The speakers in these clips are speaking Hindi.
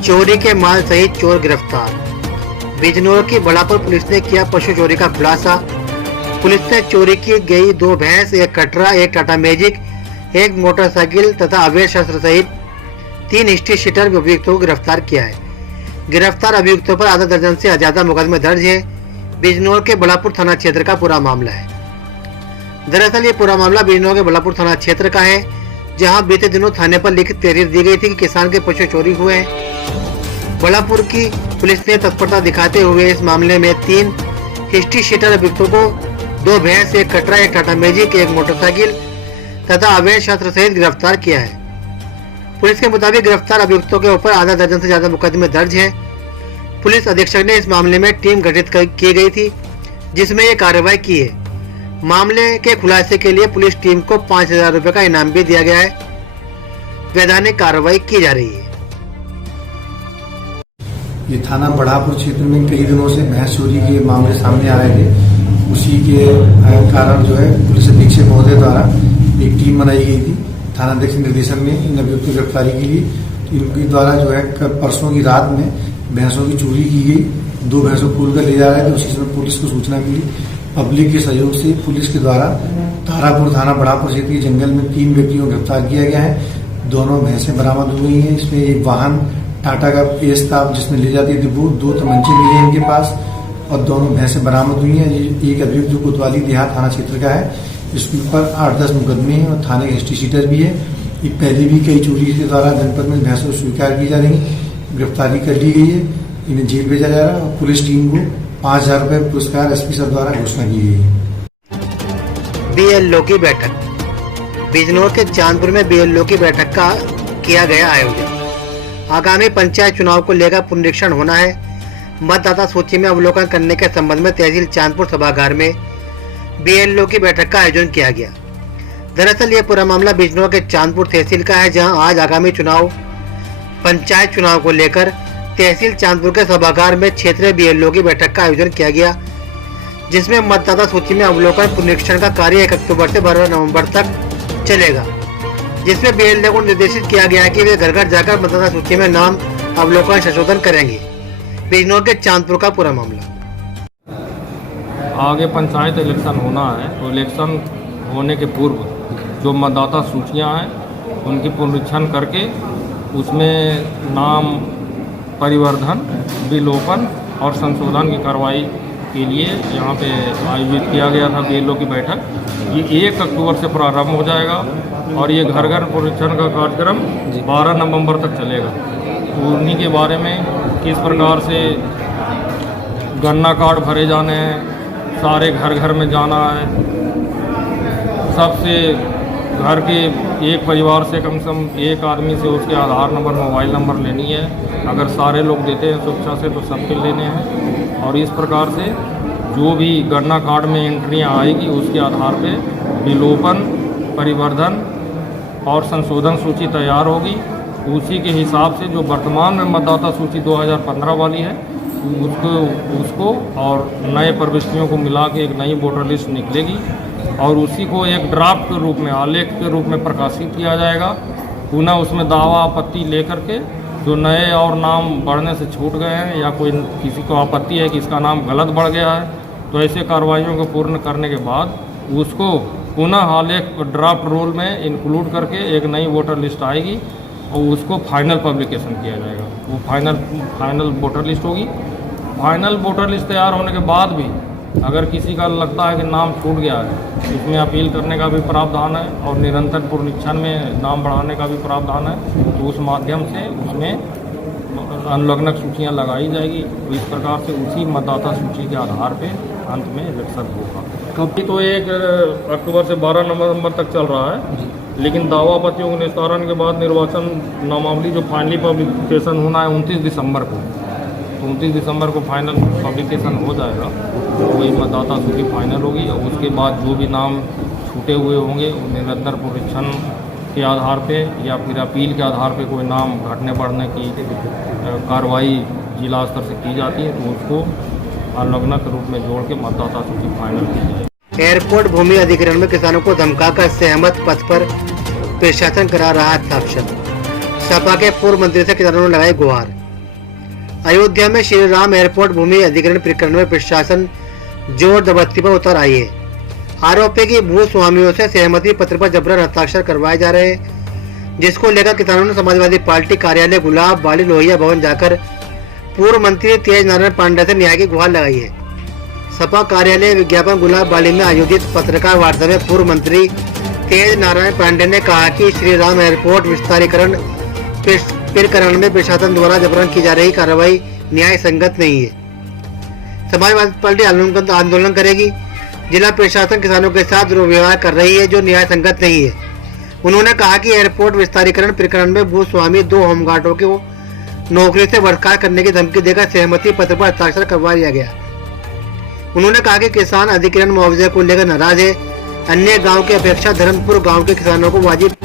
चोरी के माल सहित चोर गिरफ्तार। बिजनौर की बड़ापुर पुलिस ने किया पशु चोरी का खुलासा। पुलिस ने चोरी की गई 2 भैंस, 1 कटरा, 1 टाटा मैजिक, 1 मोटरसाइकिल तथा अवैध शस्त्र सहित 3 हिस्ट्री शीटर अभियुक्तों को गिरफ्तार किया है। गिरफ्तार अभियुक्तों पर आधा दर्जन से ज्यादा मुकदमे दर्ज है। बिजनौर के बड़ापुर थाना क्षेत्र का पूरा मामला है। दरअसल ये पूरा मामला बिजनौर के बड़ापुर थाना क्षेत्र का है, जहां बीते दिनों थाने पर लिखित तहरीर दी गई थी कि किसान के पशु चोरी हुए हैं। बड़ापुर की पुलिस ने तत्परता दिखाते हुए इस मामले में 3 हिस्ट्री शीटर अभियुक्तों को 2 भैंस, 1 कटरा, 1 टाटा मैजिक, 1 मोटरसाइकिल तथा अवैध शस्त्र सहित गिरफ्तार किया है। पुलिस के मुताबिक गिरफ्तार अभियुक्तों के ऊपर आधा दर्जन से ज्यादा मुकदमे दर्ज है। पुलिस अधीक्षक ने इस मामले में टीम गठित की गई थी, जिसमें ये कार्रवाई की है। मामले के खुलासे के लिए पुलिस टीम को 5,000 रुपए का इनाम भी दिया गया है। वैधानिक कार्रवाई की जा रही है। ये थाना बढ़ापुर क्षेत्र में कई दिनों से भैंस चोरी के मामले सामने आ रहे थे। उसी के कारण जो है पुलिस अधीक्षक महोदय द्वारा एक टीम बनाई गई थी। थाना अध्यक्ष निर्देशन में इन अभियुक्तों की गिरफ्तारी की गई। इनके द्वारा जो है परसों की रात में भैंसों की चोरी की गई। 2 भैंसों खोल कर ले जा रहे थे। उसी समय पुलिस को सूचना मिली। पब्लिक के सहयोग से पुलिस के द्वारा तारापुर थाना बढ़ापुर क्षेत्र के जंगल में 3 व्यक्तियों को गिरफ्तार किया गया है। दोनों भैंसें बरामद हो गई हैं। इसमें एक वाहन टाटा का पेश था जिसमें ले जाती थी वो, 2 तमंचे मिले हैं इनके पास और दोनों भैंसें बरामद हुई हैं। एक अभियुक्त जो कोतवाली देहात थाना क्षेत्र का है, इसके ऊपर 8-10 मुकदमे हैं और थाने के हिस्ट्री शीटर भी है। ये पहले भी कई चोरी के द्वारा जनपद में भैंसों स्वीकार की जा रही है। गिरफ्तारी कर ली गई है। इन्हें जेल भेजा जा रहा है और पुलिस टीम को 5,000 रुपए पुरस्कार एसपी साहब द्वारा घोषणा की गई है। बीएलओ की बैठक। बिजनौर के चांदपुर में बीएलओ की बैठक का किया गया आयोजन। आगामी पंचायत चुनाव को लेकर पुनरीक्षण होना है। मतदाता सूची में अवलोकन करने के संबंध में तहसील चांदपुर सभागार में बीएलओ की बैठक का आयोजन किया गया। दरअसल ये पूरा मामला बिजनौर के चांदपुर तहसील का है, जहां आज आगामी पंचायत चुनाव को लेकर तहसील चांदपुर के सभागार में क्षेत्रीय बीएलओ की बैठक का आयोजन किया गया, जिसमें मतदाता सूची में अवलोकन पुनरीक्षण का कार्य 1 अक्टूबर से 12 नवंबर तक चलेगा। जिसमें बीएलओ को निर्देशित किया गया है कि वे घर घर जाकर मतदाता सूची में नाम अवलोकन संशोधन करेंगे। बिजनौर के चांदपुर का पूरा मामला। आगे पंचायत इलेक्शन होना है, तो इलेक्शन होने के पूर्व जो मतदाता सूचियां हैं उनकी पुनरीक्षण करके उसमें नाम परिवर्धन, विलोपन और संशोधन की कार्रवाई के लिए यहाँ पे आयोजित किया गया था बीएलओ की बैठक। ये 1 अक्टूबर से प्रारंभ हो जाएगा और ये घर घर पुनरीक्षण का कार्यक्रम 12 नवंबर तक चलेगा। तो उन्हीं के बारे में किस प्रकार से गन्ना कार्ड भरे जाने हैं, सारे घर घर में जाना है, सबसे घर के एक परिवार से कम से कम एक आदमी से उसके आधार नंबर, मोबाइल नंबर लेनी है। अगर सारे लोग देते हैं सुरक्षा से तो सबके लेने हैं। और इस प्रकार से जो भी गन्ना कार्ड में एंट्रियाँ आएगी उसके आधार पे विलोपन, परिवर्धन और संशोधन सूची तैयार होगी। उसी के हिसाब से जो वर्तमान में मतदाता सूची 2015 वाली है उसको और नए प्रविष्टियों को मिला के एक नई वोटर लिस्ट निकलेगी और उसी को एक ड्राफ्ट के रूप में, आलेख के रूप में प्रकाशित किया जाएगा। पुनः उसमें दावा आपत्ति लेकर के जो नए और नाम बढ़ने से छूट गए हैं या कोई किसी को आपत्ति है कि इसका नाम गलत बढ़ गया है, तो ऐसे कार्रवाइयों को पूर्ण करने के बाद उसको पुनः आलेख ड्राफ्ट रोल में इंक्लूड करके एक नई वोटर लिस्ट आएगी और उसको फाइनल पब्लिकेशन किया जाएगा। वो फाइनल वोटर लिस्ट होगी। फाइनल वोटर लिस्ट तैयार होने के बाद भी अगर किसी का लगता है कि नाम छूट गया है, इसमें अपील करने का भी प्रावधान है और निरंतर पुनरीक्षण में नाम बढ़ाने का भी प्रावधान है। तो उस माध्यम से उसमें अनुलग्नक सूचियाँ लगाई जाएगी। तो इस प्रकार से उसी मतदाता सूची के आधार पे अंत में इलेक्शन होगा। कभी तो 1 अक्टूबर से 12 नवंबर तक चल रहा है, लेकिन दावा आपत्तियों के निस्तारण के बाद निर्वाचन नामावली जो फाइनली पब्लिकेशन होना है 29 दिसंबर को, तो 29 दिसंबर को फाइनल पब्लिकेशन हो जाएगा। वही मतदाता सूची फाइनल होगी और उसके बाद जो भी नाम छूटे हुए होंगे निरंतर पुनरीक्षण के आधार पे या फिर अपील के आधार पे कोई नाम घटने बढ़ने की कार्रवाई जिला स्तर से की जाती है, तो उसको अनुलग्नक रूप में जोड़ के मतदाता सूची फाइनल की जाएगी। एयरपोर्ट भूमि अधिग्रहण में किसानों को धमकाकर सहमत पथ पर प्रशासन करा रहा हस्ताक्षर। सपा के पूर्व मंत्री से किसानों ने लगाई गुहार। अयोध्या में श्री राम एयरपोर्ट भूमि अधिग्रहण प्रकरण में प्रशासन जोर जबरदस्ती पर उतर आई है। आरोप है कि भूस्वामियों से सहमति पत्र पर जबरन हस्ताक्षर करवाए जा रहे हैं, जिसको लेकर किसानों ने समाजवादी पार्टी कार्यालय गुलाब बाली लोहिया भवन जाकर पूर्व मंत्री तेज नारायण पांडे से न्याय की गुहार लगाई है। सपा कार्यालय विज्ञापन गुलाब बाली में आयोजित पत्रकार वार्ता में पूर्व मंत्री तेज नारायण पांडे ने कहा कि श्री राम एयरपोर्ट विस्तारीकरण प्रकरण में प्रशासन द्वारा जबरन की जा रही कार्रवाई न्याय संगत नहीं है। समाजवादी पार्टी आंदोलन करेगी। जिला प्रशासन किसानों के साथ दुर्व्यवहार कर रही है, जो न्याय संगत नहीं है। उन्होंने कहा कि एयरपोर्ट विस्तारीकरण प्रकरण में भूस्वामी 2 होमगार्डों को नौकरी से बर्खास्त करने की धमकी देकर सहमति पत्र पर हस्ताक्षर करवा दिया गया। उन्होंने कहा कि किसान अधिग्रहण मुआवजे को लेकर नाराज है। अन्य गांव की अपेक्षा धर्मपुर गांव के किसानों को वाजिब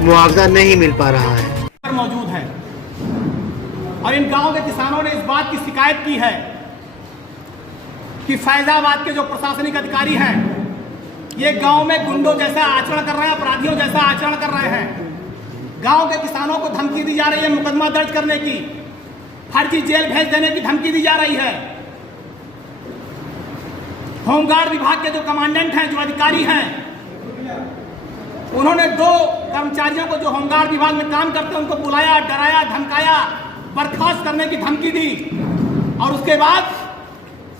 मुआवजा नहीं मिल पा रहा है। मौजूद है और इन गांव के किसानों ने इस बात की शिकायत की है कि फैजाबाद के जो प्रशासनिक अधिकारी हैं ये गांव में गुंडों जैसा आचरण कर रहे हैं, अपराधियों जैसा आचरण कर रहे हैं। गांव के किसानों को धमकी दी जा रही है मुकदमा दर्ज करने की, फर्जी जेल भेज देने की धमकी दी जा रही है। होमगार्ड विभाग के जो कमांडेंट हैं, जो अधिकारी हैं, उन्होंने 2 कर्मचारियों को जो होमगार्ड विभाग में काम करते हैं उनको बुलाया, डराया, धमकाया, बर्खास्त करने की धमकी दी और उसके बाद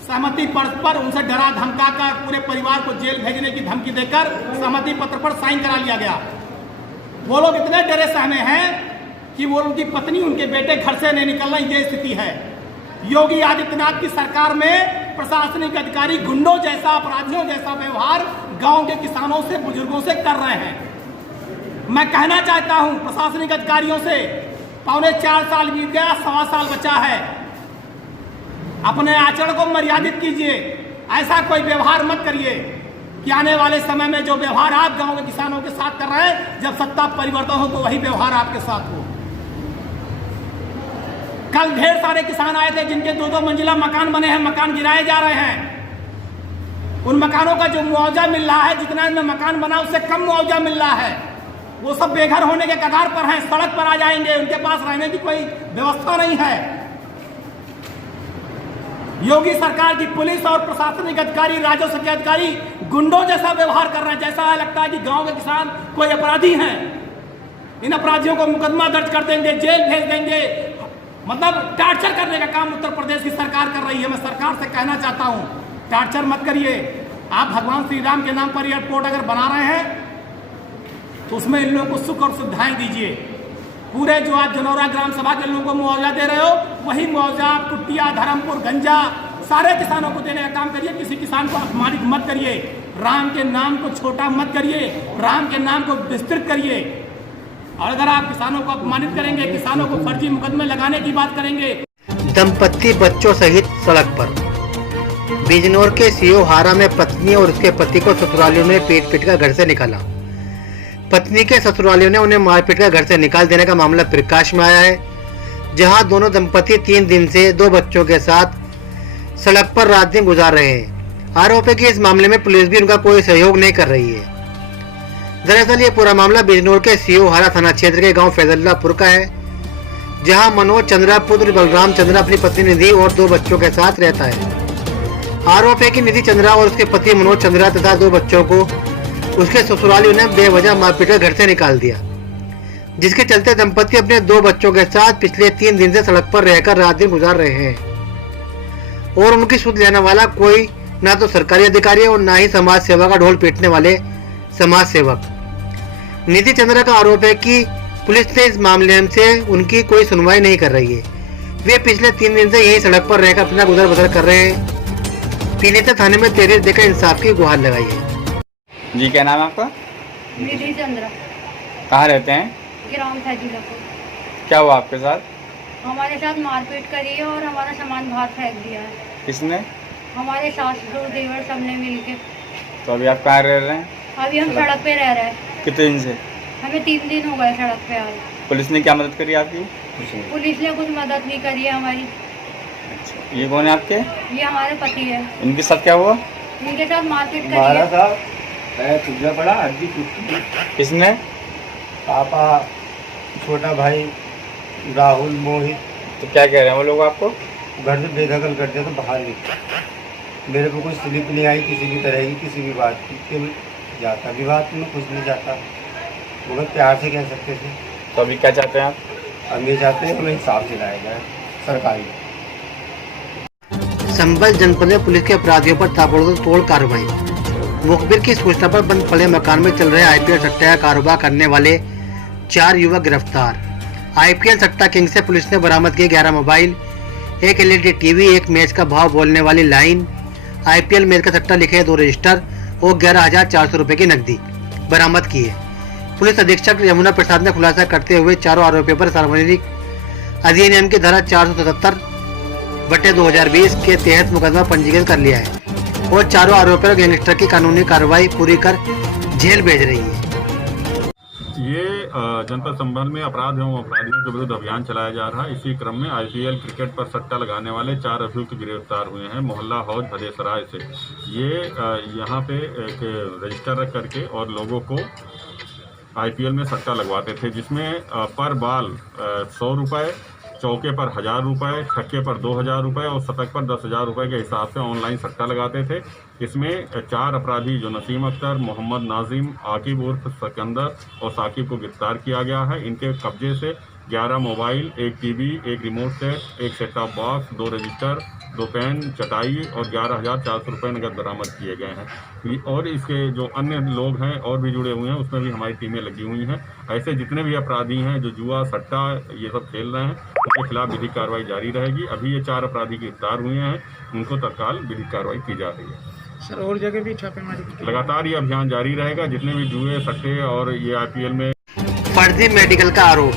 सहमति पत्र पर उनसे डरा धमका कर पूरे परिवार को जेल भेजने की धमकी देकर सहमति पत्र पर साइन करा लिया गया। वो लोग इतने डरे सहमे हैं कि वो उनकी पत्नी, उनके बेटे घर से नहीं निकलना, ये स्थिति है। योगी आदित्यनाथ की सरकार में प्रशासनिक अधिकारी गुंडों जैसा, अपराधियों जैसा व्यवहार गांव के किसानों से, बुजुर्गों से कर रहे हैं। मैं कहना चाहता हूं प्रशासनिक अधिकारियों से, 4.25 साल बीत गया, 1.25 साल बचा है। अपने आचरण को मर्यादित कीजिए। ऐसा कोई व्यवहार मत करिए कि आने वाले समय में जो व्यवहार आप गांव के किसानों के साथ कर रहे हैं, जब सत्ता परिवर्तन हो तो वही व्यवहार आपके साथ हो। कल ढेर सारे किसान आए थे जिनके 2-2 मंजिला मकान बने हैं, मकान गिराए जा रहे हैं। उन मकानों का जो मुआवजा मिल रहा है, जितना इनमें मकान बना उससे कम मुआवजा मिल रहा है। वो सब बेघर होने के कगार पर हैं, सड़क पर आ जाएंगे, उनके पास रहने की कोई व्यवस्था नहीं है। योगी सरकार की पुलिस और प्रशासनिक अधिकारी, राजस्व के अधिकारी गुंडों जैसा व्यवहार कर रहे हैं। जैसा लगता है कि गांव के किसान कोई अपराधी हैं। इन अपराधियों को मुकदमा दर्ज कर देंगे, जेल भेज देंगे, मतलब टार्चर करने का काम उत्तर प्रदेश की सरकार कर रही है। मैं सरकार से कहना चाहता हूं, टार्चर मत करिए। आप भगवान श्री राम के नाम पर एयरपोर्ट अगर बना रहे हैं तो उसमें इन लोगों को सुख और सुविधाएं दीजिए। पूरे जो आप जनौरा ग्राम सभा के लोगों को मुआवजा दे रहे हो, वही मुआवजा आप कुटिया, धर्मपुर, गंजा सारे किसानों को देने का काम करिए। किसी किसान को अपमानित मत करिए, राम के नाम को छोटा मत करिए, राम के नाम को विस्तृत करिए। और अगर आप किसानों को अपमानित करेंगे, किसानों को फर्जी मुकदमे लगाने की बात करेंगे। दंपत्ति बच्चों सहित सड़क पर। बिजनौर के सीओ हारा में पत्नी और उसके पति को ससुरालियों ने पीट कर घर से निकाला। पत्नी के ससुरालियों ने उन्हें मारपीट कर घर से निकाल देने का मामला प्रकाश में आया है, जहां दोनों दंपति 3 दिन से 2 बच्चों के साथ सड़क पर रात दिन गुजार रहे हैं। आरोप है कि इस मामले में पुलिस भी उनका कोई सहयोग नहीं कर रही है। दरअसल ये पूरा मामला बिजनौर के सीओ हारा थाना क्षेत्र के गांव फैजल्लापुर का है, जहां मनोज चंद्रा पुत्र बलराम चंद्रा अपनी पत्नी निधि और 2 बच्चों के साथ रहता है। आरोप है कि निधि चंद्रा और उसके पति मनोज चंद्रा तथा 2 बच्चों को उसके ससुरालियों ने बेवजह मारपीट कर घर से निकाल दिया, जिसके चलते दंपति अपने 2 बच्चों के साथ पिछले 3 दिन से सड़क पर रहकर रात दिन गुजार रहे हैं और उनकी सुध लेने वाला कोई ना तो सरकारी अधिकारी और ना ही समाज सेवा का ढोल पीटने वाले समाज सेवक। निधि चंद्रा का आरोप है कि पुलिस ने इस मामले से उनकी कोई सुनवाई नहीं कर रही है। वे पिछले 3 दिन से यही सड़क पर रहकर अपना गुजर बसर कर रहे हैं। पीड़िता थाने में तहरीर देकर इंसाफ की गुहार लगाई है। जी, क्या नाम है आपका? निधि चंद्रा। कहाँ रहते हैं? ग्राम फैजल्लापुर। क्या हुआ आपके साथ? हमारे साथ मारपीट करी है और हमारा सामान बाहर फेंक दिया है। किसने? हमारे सास ससुर देवर सबने मिलके। तो अभी आप कहाँ रह रहे हैं? अभी हम सड़क पे रह रहे हैं। कितने दिन से? हमें 3 दिन हो गए सड़क पे आए। पुलिस ने क्या मदद करी आपकी? पुलिस ने कुछ मदद नहीं करी है हमारी। अच्छा, ये कौन है आपके? ये हमारे पति है। इनके साथ क्या हुआ? इनके साथ मारपीट करी है। पड़ा हड्डी टूटी। किसने? पापा, छोटा भाई राहुल, मोहित तो क्या कह रहे हैं वो लोग आपको? घर से बेदखल करते हैं तो बाहर निकल। मेरे को कोई स्लिप नहीं आई किसी भी तरह की, किसी भी बात की कि मैं जाता विवाद में कुछ नहीं जाता, मगर प्यार से कह सकते थे। तो अभी क्या चाहते हैं आप? हम ये चाहते हैं कि हमें हिसाब दिलाया जाए सरकारी। संभल जनपद में पुलिस के अपराधियों पर ताबड़तोड़ कार्रवाई। मुखबिर की सूचना पर बंद पड़े मकान में चल रहे आईपीएल सट्टा का कारोबार करने वाले 4 युवक गिरफ्तार। आईपीएल सट्टा किंग से पुलिस ने बरामद किए 11 मोबाइल, एक एलईडी टीवी, एक मैच का भाव बोलने वाली लाइन, आईपीएल मैच का सट्टा लिखे 2 रजिस्टर और 11,400 रुपए की नकदी बरामद की है। पुलिस अधीक्षक यमुना प्रसाद ने खुलासा करते हुए चारों आरोपियों पर सार्वजनिक अधिनियम की धारा 477/2020 के तहत मुकदमा पंजीकृत कर लिया है और चारों आरोपियों गैंगस्टर की कानूनी कार्रवाई पूरी कर जेल भेज रही है। ये जनपद संभल में अपराध एवं अपराधियों के विरुद्ध अभियान चलाया जा रहा है। इसी क्रम में आईपीएल क्रिकेट पर सट्टा लगाने वाले 4 अभियुक्त गिरफ्तार हुए हैं मोहल्ला हौज भदेसराय से। ये यहाँ पे एक रजिस्टर रख करके और लोगों को आईपीएल में सट्टा लगवाते थे, जिसमें पर बाल 100 रुपये, चौके पर 1000 रुपये, छक्के पर 2000 रुपये और शतक पर 10,000 रुपये के हिसाब से ऑनलाइन सट्टा लगाते थे। इसमें 4 अपराधी जो नसीम अख्तर, मोहम्मद नाजिम, आकिब उर्फ सिकंदर और साकिब को गिरफ्तार किया गया है। इनके कब्जे से 11 mobile, 1 TV, 1 remote set, 1 set top box, 2 register, 2 pen, चटाई और 11,400 रुपये नकद बरामद किए गए हैं। और इसके जो अन्य लोग हैं और भी जुड़े हुए हैं, उसमें भी हमारी टीमें लगी हुई हैं। ऐसे जितने भी अपराधी हैं जो जुआ, सट्टा ये सब खेल रहे हैं, उनके खिलाफ विधिक कार्रवाई जारी रहेगी। अभी ये 4 अपराधी गिरफ्तार हुए हैं, उनको तत्काल विधिक कार्रवाई की जा रही है। सर और जगह भी छापेमारी लगातार ये अभियान जारी रहेगा। जितने भी जुए, सट्टे और ये आईपीएल में फर्जी मेडिकल का आरोप।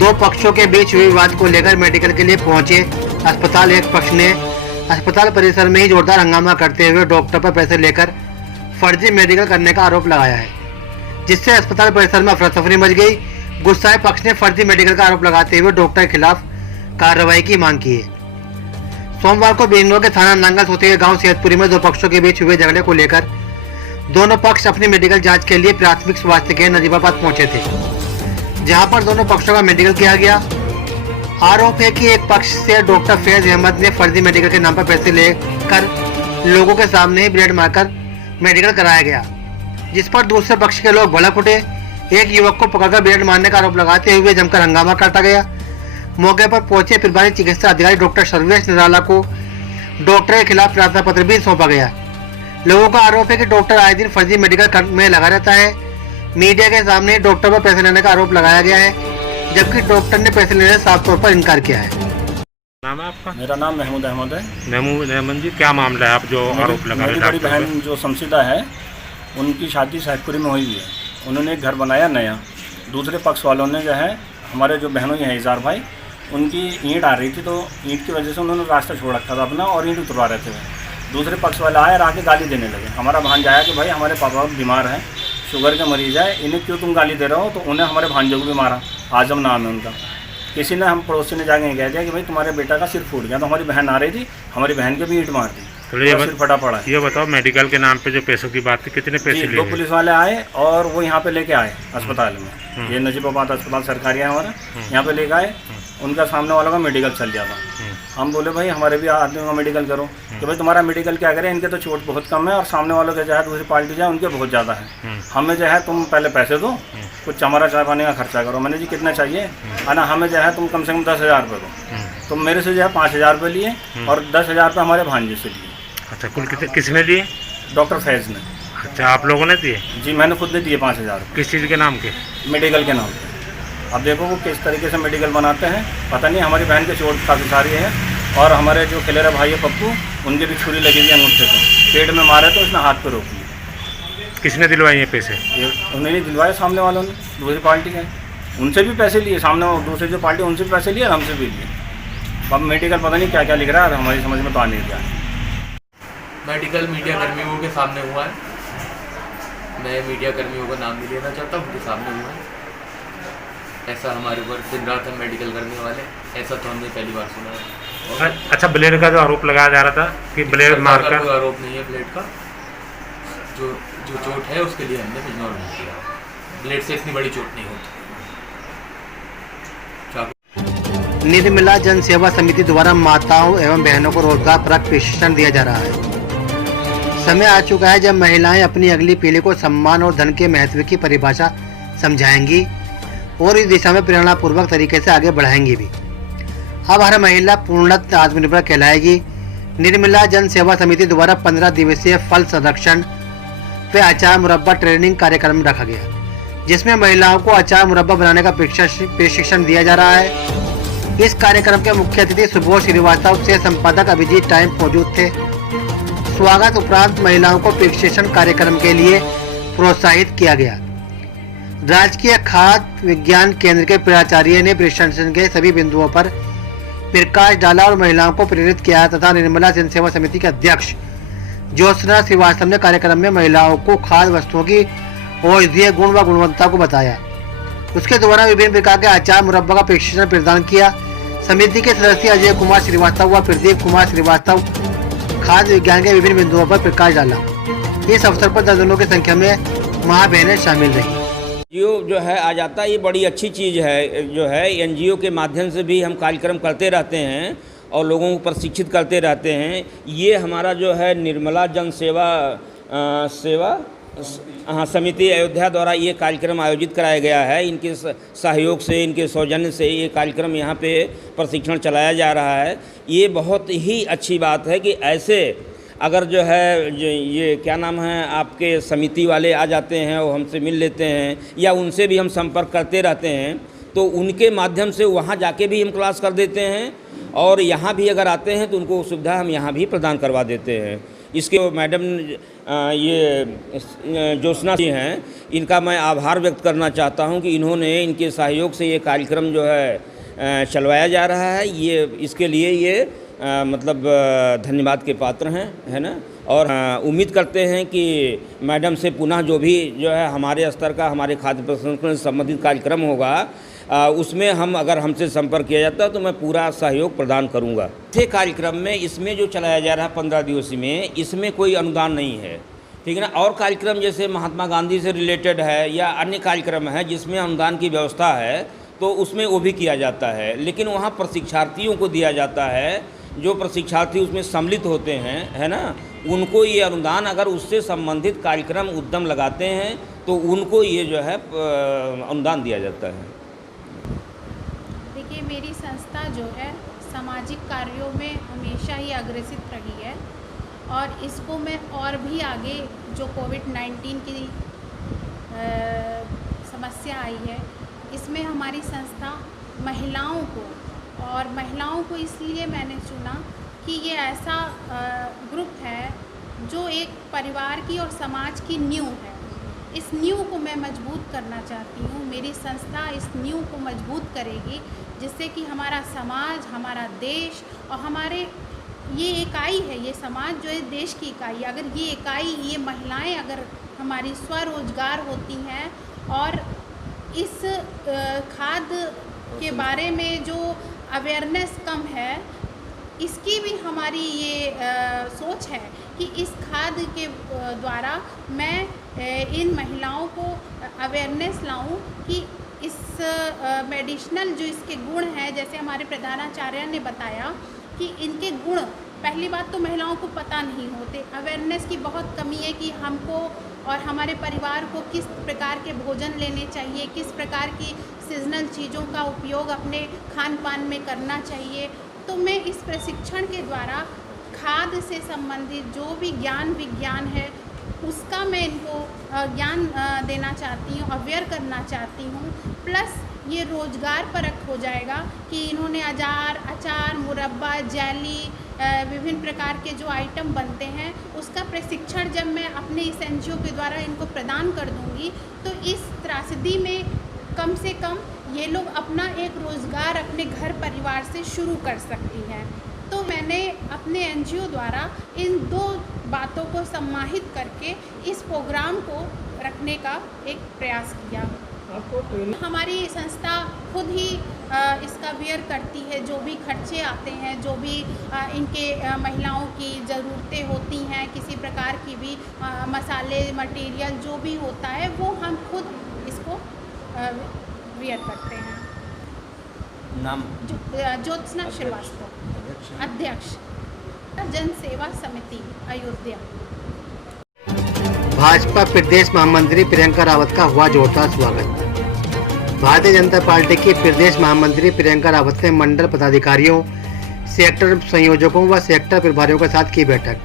2 पक्षों के बीच हुए विवाद को लेकर मेडिकल के लिए पहुंचे अस्पताल। एक पक्ष ने अस्पताल परिसर में ही जोरदार हंगामा करते हुए डॉक्टर पर पैसे लेकर फर्जी मेडिकल करने का आरोप लगाया है, जिससे अस्पताल परिसर में अफरा तफरी मच गई। गुस्साए पक्ष ने फर्जी मेडिकल का आरोप लगाते हुए डॉक्टर के खिलाफ कार्रवाई की मांग की है। सोमवार को बेंगलोर के थाना नांगल सोते के गांव सेहतपुरी में 2 पक्षों के बीच हुए झगड़े को लेकर दोनों पक्ष अपनी मेडिकल जांच के लिए प्राथमिक स्वास्थ्य केंद्र नजीबाबाद पहुंचे थे, जहां पर दोनों पक्षों का मेडिकल किया गया। आरोप है कि एक पक्ष से डॉक्टर फैज अहमद ने फर्जी मेडिकल के नाम पर पैसे लेकर लोगों के सामने ही ब्लेड मारकर मेडिकल कराया गया, जिस पर दूसरे पक्ष के लोग भड़क उठे। एक युवक को पकड़कर ब्लेड मारने का आरोप लगाते हुए जमकर हंगामा करता गया। मौके पर पहुंचे प्रभारी चिकित्सा अधिकारी डॉक्टर सर्वेश निराला को डॉक्टर के खिलाफ प्रार्थना पत्र भी सौंपा गया। लोगों का आरोप है कि डॉक्टर आए दिन फर्जी मेडिकल में लगा रहता है। मीडिया के सामने डॉक्टर पर पैसे लेने का आरोप लगाया गया है, जबकि डॉक्टर ने पैसे लेने से साफ तौर पर इनकार किया है। नाम है आपका? मेरा नाम महमूद अहमद है। महमूद अहमद जी, क्या मामला है आप जो आरोप लगा रहे हैं? मेरी बड़ी बहन जो शमशीदा है, उनकी शादी सैदपुरी में हुई है। उन्होंने एक घर बनाया नया। दूसरे पक्ष वालों ने जो है, हमारे जो बहनों हैं इजार भाई, उनकी ईंट आ रही थी, तो ईंट की वजह से उन्होंने रास्ता छोड़ रखा था अपना और ईंट उतरवा रहे थे। दूसरे पक्ष वाले आए और आके गाली देने लगे। हमारा भांजा आया कि भाई हमारे पापा बीमार हैं, शुगर के मरीज है, इन्हें क्यों तुम गाली दे रहे हो? तो उन्हें हमारे भांजे को भी मारा। आजम नाम है उनका। किसी ने, हम पड़ोसी ने जाके कह दिया कि भाई तुम्हारे बेटा का सिर फूट गया। तो हमारी बहन आ रही थी, हमारी बहन के भी ईंट मार दी, सिर फटा पड़ा है। ये बताओ, मेडिकल के नाम पे जो पैसों की बात थी, कितने पैसे लिए? 2 पुलिस वाले आए और वो यहाँ पे लेके आए अस्पताल में। ये नजीबाबाद अस्पताल सरकारी है हमारा, यहाँ पे लेके आए। उनका सामने वालों का मेडिकल चल जाता। हम बोले भाई हमारे भी आदमी का मेडिकल करो। कि भाई तुम्हारा मेडिकल क्या करें, इनके तो चोट बहुत कम है और सामने वालों के जो है दूसरी पार्टी जो है उनके बहुत ज़्यादा है। हमें जो है तुम पहले पैसे दो, कुछ हमारा चाय पानी का खर्चा करो। मैंने जी कितना चाहिए? ना हमें जो है तुम कम से कम 10,000 रुपये दो। तो मेरे से जो है 5,000 रुपये लिए और 10,000 रुपये हमारे भांजे से लिए। अच्छा, कुल किसने लिए? डॉक्टर फैज ने। अच्छा, आप लोगों ने दिए? जी मैंने खुद ने दिए 5,000। किस चीज़ के नाम के? मेडिकल के नाम पे। अब देखो वो किस तरीके से मेडिकल बनाते हैं, पता नहीं। हमारी बहन के चोट काफ़ी सारी है और हमारे जो खिलेरा भाई है पप्पू, उनके भी छुरी लगी हुई है अंगूठे से, पेट में मारे तो उसने हाथ पे रोक लिया। किसने दिलवाए ये पैसे? उन्हें नहीं दिलवाए, सामने वालों ने, दूसरी पार्टी के। उनसे भी पैसे लिए, सामने दूसरी जो पार्टी उनसे भी पैसे लिए और हमसे भी लिए। अब मेडिकल पता नहीं क्या क्या लिख रहा है, हमारी समझ में तो आ नहीं रहा है। मेडिकल मीडिया कर्मियों के सामने हुआ है। मैं मीडिया कर्मियों का नाम नहीं लेना चाहता, उनके सामने हुआ है। ऐसा हमारे ऊपर दिन रात हम मेडिकल करने वाले, ऐसा तो हमने पहली बार सुना है। अच्छा, ब्लेड का जो आरोप लगाया जा रहा था कि ब्लेड मारकर? कोई आरोप नहीं है ब्लेड का। जो चोट है उसके लिए हमने इग्नोर नहीं किया। ब्लेड से इतनी बड़ी चोट नहीं होती। निर्मला जन सेवा समिति द्वारा माताओं एवं बहनों को रोजगार परक प्रशिक्षण दिया जा रहा है। समय आ चुका है जब महिलाएं अपनी अगली पीढ़ी को सम्मान और धन के महत्व की परिभाषा समझाएंगी और इस दिशा में प्रेरणापूर्वक तरीके से आगे बढ़ाएंगी भी। अब हर महिला पूर्णतः आत्मनिर्भर कहलाएगी। निर्मला जन सेवा समिति द्वारा 15 दिवसीय फल संरक्षण व अचार मुरब्बा ट्रेनिंग कार्यक्रम रखा गया, जिसमें महिलाओं को अचार मुरब्बा बनाने का प्रशिक्षण दिया जा रहा है। इस कार्यक्रम के मुख्य अतिथि सुबोध श्रीवास्तव से संपादक अभिजीत टाइम मौजूद थे। स्वागत उपरांत महिलाओं को प्रशिक्षण कार्यक्रम के लिए प्रोत्साहित किया गया। राजकीय खाद्य विज्ञान केंद्र के प्राचार्य ने प्रशिक्षण के सभी बिंदुओं पर प्रकाश डाला और महिलाओं को प्रेरित किया तथा निर्मला जन सेवा समिति के अध्यक्ष ज्योत्सना श्रीवास्तव ने कार्यक्रम में महिलाओं को खाद्य वस्तुओं की औषधीय गुण व गुणवत्ता को बताया। उसके दौरान विभिन्न प्रकार के अचार मुरब्बा का प्रशिक्षण प्रदान किया। समिति के सदस्य अजय कुमार श्रीवास्तव व प्रदीप कुमार श्रीवास्तव खाद्य विज्ञान के विभिन्न बिंदुओं पर प्रकाश डाला। इस अवसर पर दर्जनों की संख्या में मां बहनें शामिल रही। एनजीओ जो है आ जाता है, ये बड़ी अच्छी चीज़ है। जो है एनजीओ के माध्यम से भी हम कार्यक्रम करते रहते हैं और लोगों को प्रशिक्षित करते रहते हैं। ये हमारा जो है निर्मला जन सेवा समिति अयोध्या द्वारा ये कार्यक्रम आयोजित कराया गया है। इनके सहयोग से, इनके सौजन्य से ये कार्यक्रम यहाँ पे प्रशिक्षण चलाया जा रहा है। ये बहुत ही अच्छी बात है कि ऐसे अगर जो है ये क्या नाम है आपके समिति वाले आ जाते हैं और हमसे मिल लेते हैं या उनसे भी हम संपर्क करते रहते हैं, तो उनके माध्यम से वहाँ जाके भी हम क्लास कर देते हैं और यहाँ भी अगर आते हैं तो उनको सुविधा हम यहाँ भी प्रदान करवा देते हैं। इसके मैडम ये ज्योत्सना जी हैं, इनका मैं आभार व्यक्त करना चाहता हूँ कि इन्होंने इनके सहयोग से ये कार्यक्रम जो है चलवाया जा रहा है। ये इसके लिए ये मतलब धन्यवाद के पात्र हैं, है ना। और उम्मीद करते हैं कि मैडम से पुनः जो भी जो है हमारे स्तर का हमारे खाद्य प्रसंस्करण से संबंधित कार्यक्रम होगा उसमें हम अगर हमसे संपर्क किया जाता है तो मैं पूरा सहयोग प्रदान करूंगा। ये कार्यक्रम में इसमें जो चलाया जा रहा है 15 दिवसीय में, इसमें कोई अनुदान नहीं है, ठीक है ना। और कार्यक्रम जैसे महात्मा गांधी से रिलेटेड है या अन्य कार्यक्रम है जिसमें अनुदान की व्यवस्था है तो उसमें वो भी किया जाता है, लेकिन वहाँ प्रशिक्षार्थियों को दिया जाता है। जो प्रशिक्षार्थी उसमें सम्मिलित होते हैं, है ना, उनको ये अनुदान अगर उससे संबंधित कार्यक्रम उद्यम लगाते हैं तो उनको ये जो है अनुदान दिया जाता है। देखिए, मेरी संस्था जो है सामाजिक कार्यों में हमेशा ही अग्रसित रही है और इसको मैं और भी आगे जो कोविड-19 की समस्या आई है इसमें हमारी संस्था महिलाओं को इसलिए मैंने चुना कि ये ऐसा ग्रुप है जो एक परिवार की और समाज की नींव है। इस नींव को मैं मजबूत करना चाहती हूँ। मेरी संस्था इस नींव को मजबूत करेगी जिससे कि हमारा समाज, हमारा देश और हमारे ये इकाई है, ये समाज जो है देश की इकाई। अगर ये इकाई, ये महिलाएं अगर हमारी स्वरोजगार होती हैं और इस खाद्य के बारे में जो अवेयरनेस कम है, इसकी भी हमारी ये सोच है कि इस खाद्य के द्वारा मैं इन महिलाओं को अवेयरनेस लाऊं कि इस मेडिसिनल जो इसके गुण हैं, जैसे हमारे प्रधानाचार्य ने बताया कि इनके गुण, पहली बात तो महिलाओं को पता नहीं होते। अवेयरनेस की बहुत कमी है कि हमको और हमारे परिवार को किस प्रकार के भोजन लेने चाहिए, किस प्रकार की सीजनल चीज़ों का उपयोग अपने खान पान में करना चाहिए। तो मैं इस प्रशिक्षण के द्वारा खाद्य से संबंधित जो भी ज्ञान विज्ञान है उसका मैं इनको ज्ञान देना चाहती हूँ, अवेयर करना चाहती हूँ। प्लस ये रोजगार परक हो जाएगा कि इन्होंने अचार, मुरब्बा, जेली, विभिन्न प्रकार के जो आइटम बनते हैं उसका प्रशिक्षण जब मैं अपने इस एनजीओ के द्वारा इनको प्रदान कर दूंगी तो इस त्रासदी में कम से कम ये लोग अपना एक रोज़गार अपने घर परिवार से शुरू कर सकती हैं। तो मैंने अपने एनजीओ द्वारा इन दो बातों को समाहित करके इस प्रोग्राम को रखने का एक प्रयास किया। हमारी संस्था खुद ही इसका बेयर करती है, जो भी खर्चे आते हैं, जो भी इनके महिलाओं की ज़रूरतें होती हैं, किसी प्रकार की भी मसाले, मटेरियल जो भी होता है वो हम खुद इसको बेयर करते हैं। नाम ज्योत्सना श्रीवास्तव, अध्यक्ष, जन सेवा समिति अयोध्या। भाजपा प्रदेश महामंत्री प्रियंका रावत का हुआ जोरदार स्वागत। भारतीय जनता पार्टी की प्रदेश महामंत्री प्रियंका रावत ने मंडल पदाधिकारियों, सेक्टर संयोजकों व सेक्टर प्रभारियों के साथ की बैठक।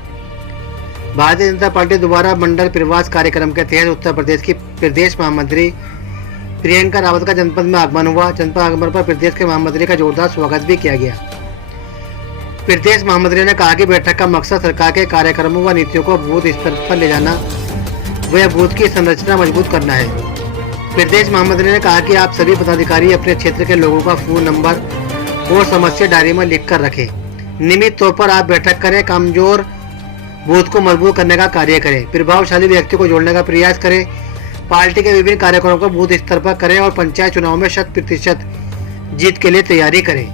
भारतीय जनता पार्टी द्वारा मंडल प्रवास कार्यक्रम के तहत उत्तर प्रदेश की प्रदेश महामंत्री प्रियंका रावत का जनपद में आगमन हुआ। जनपद आगमन पर प्रदेश के महामंत्री का जोरदार स्वागत भी किया गया। प्रदेश महामंत्री ने कहा कि बैठक का मकसद सरकार के कार्यक्रमों व नीतियों को बूथ स्तर पर ले जाना व बूथ की संरचना मजबूत करना है। प्रदेश महामंत्री ने कहा कि आप सभी पदाधिकारी अपने क्षेत्र के लोगों का फोन नंबर और समस्या डायरी में लिख कर रखें। नियमित तौर पर आप बैठक करें, कमजोर बूथ को मजबूत करने का कार्य करें, प्रभावशाली व्यक्ति को जोड़ने का प्रयास करें, पार्टी के विभिन्न कार्यक्रमों को बूथ स्तर पर करें और पंचायत चुनाव में 100% जीत के लिए तैयारी करें।